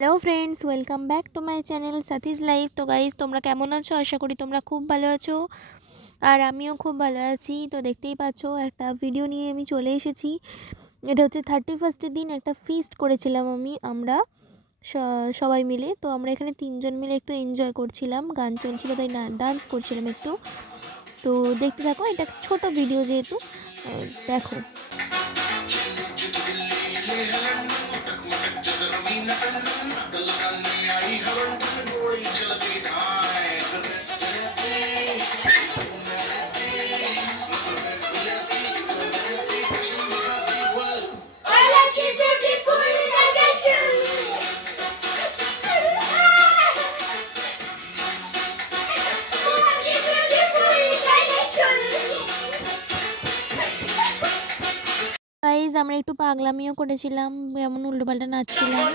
Hello friends, welcome back to my channel সাথীস life. তো guys, তোমরা কেমন আছো? আশা করি তোমরা খুব ভালো আছো, আর আমিও খুব ভালো আছি। তো দেখতেই পাচ্ছ, একটা ভিডিও নিয়ে আমি চলে এসেছি। এটা হচ্ছে 31st দিন একটা ফিস্ট করেছিলাম আমরা সবাই মিলে। তো আমরা এখানে 3জন মিলে একটু এনজয় করছিলাম, গান চলছিল তাই ডান্স করছিলাম একটু। তো দেখতে থাকো, এটা ছোট ভিডিও যেহেতু, দেখো। গাইজ, আমরা একটু পাগলামিও করেছিলাম, এমন উল্টোপাল্টা নাচছিলাম।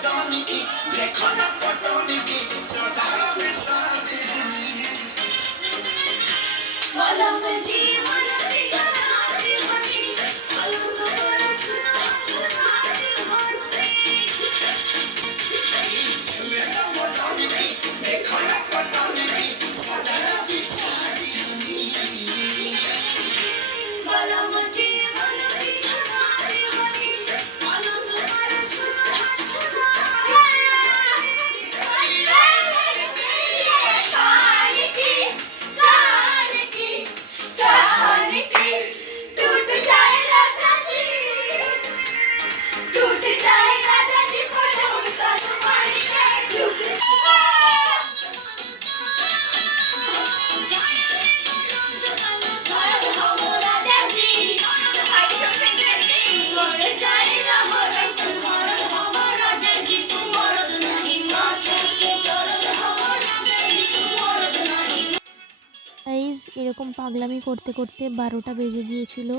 গাইজ, এরকম পাগলামি করতে করতে 12টা বেজে গিয়েছিল।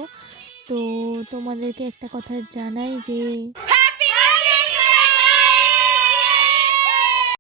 তো তোমাদেরকে একটা কথা জানাই যে